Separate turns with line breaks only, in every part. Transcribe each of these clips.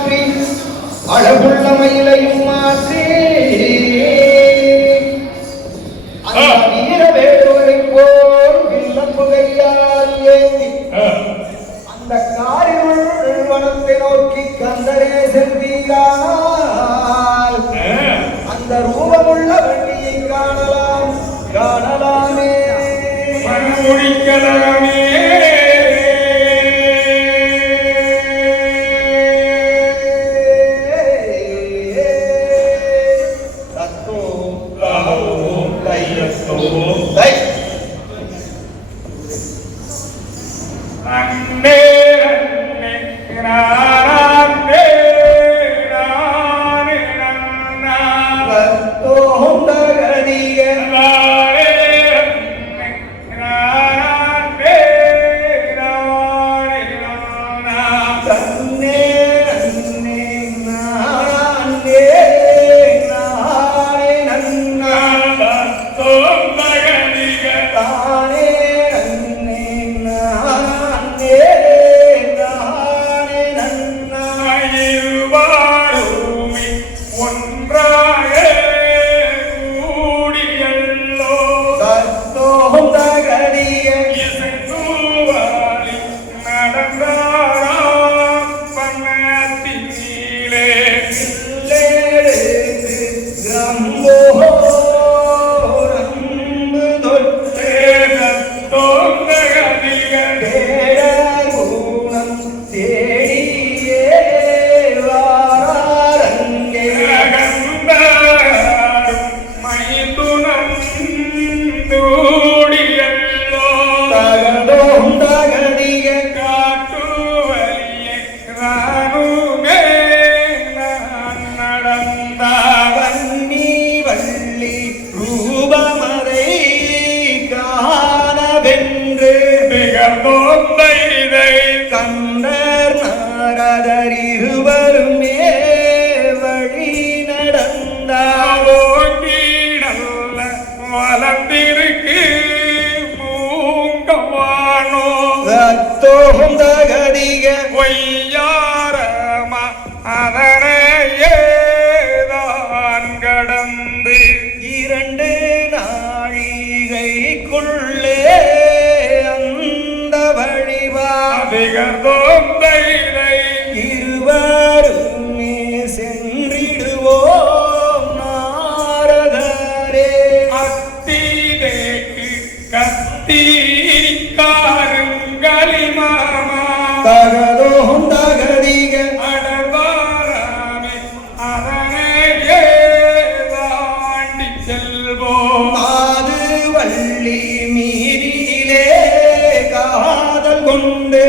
மாற்றி அழகுள்ள மயிலையும் மாற்றி அந்த வீர வேடுவரை போல் வில்லம்புகையால் ஏந்தி. அந்த காரினுள் நிறுவனத்தை நோக்கி கந்தரே அந்த ரூபமுள்ள வண்டியை காணலாம். காணலாமே.
முடிக்கலாமே நடந்தாவன் திகழ்ந்தோந்த இதை.
கண்டர் நாரதர் இருவருமே வழி நடந்தார்.
ஓங்கி நல்ல வளர்ந்திருக்கு மூங்கவானோ
தத்தோம் தகதிக
பொய்யாரமா அதனையே
வழிவா
திகழ்ந்தோந்த இதை
இருவருமே சென்றிடுவோம் நாரதரே.
அத்திரேக்கு கத்தி காருங்களி மாமா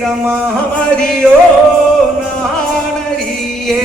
રમા હમારીઓ ના
નરીએ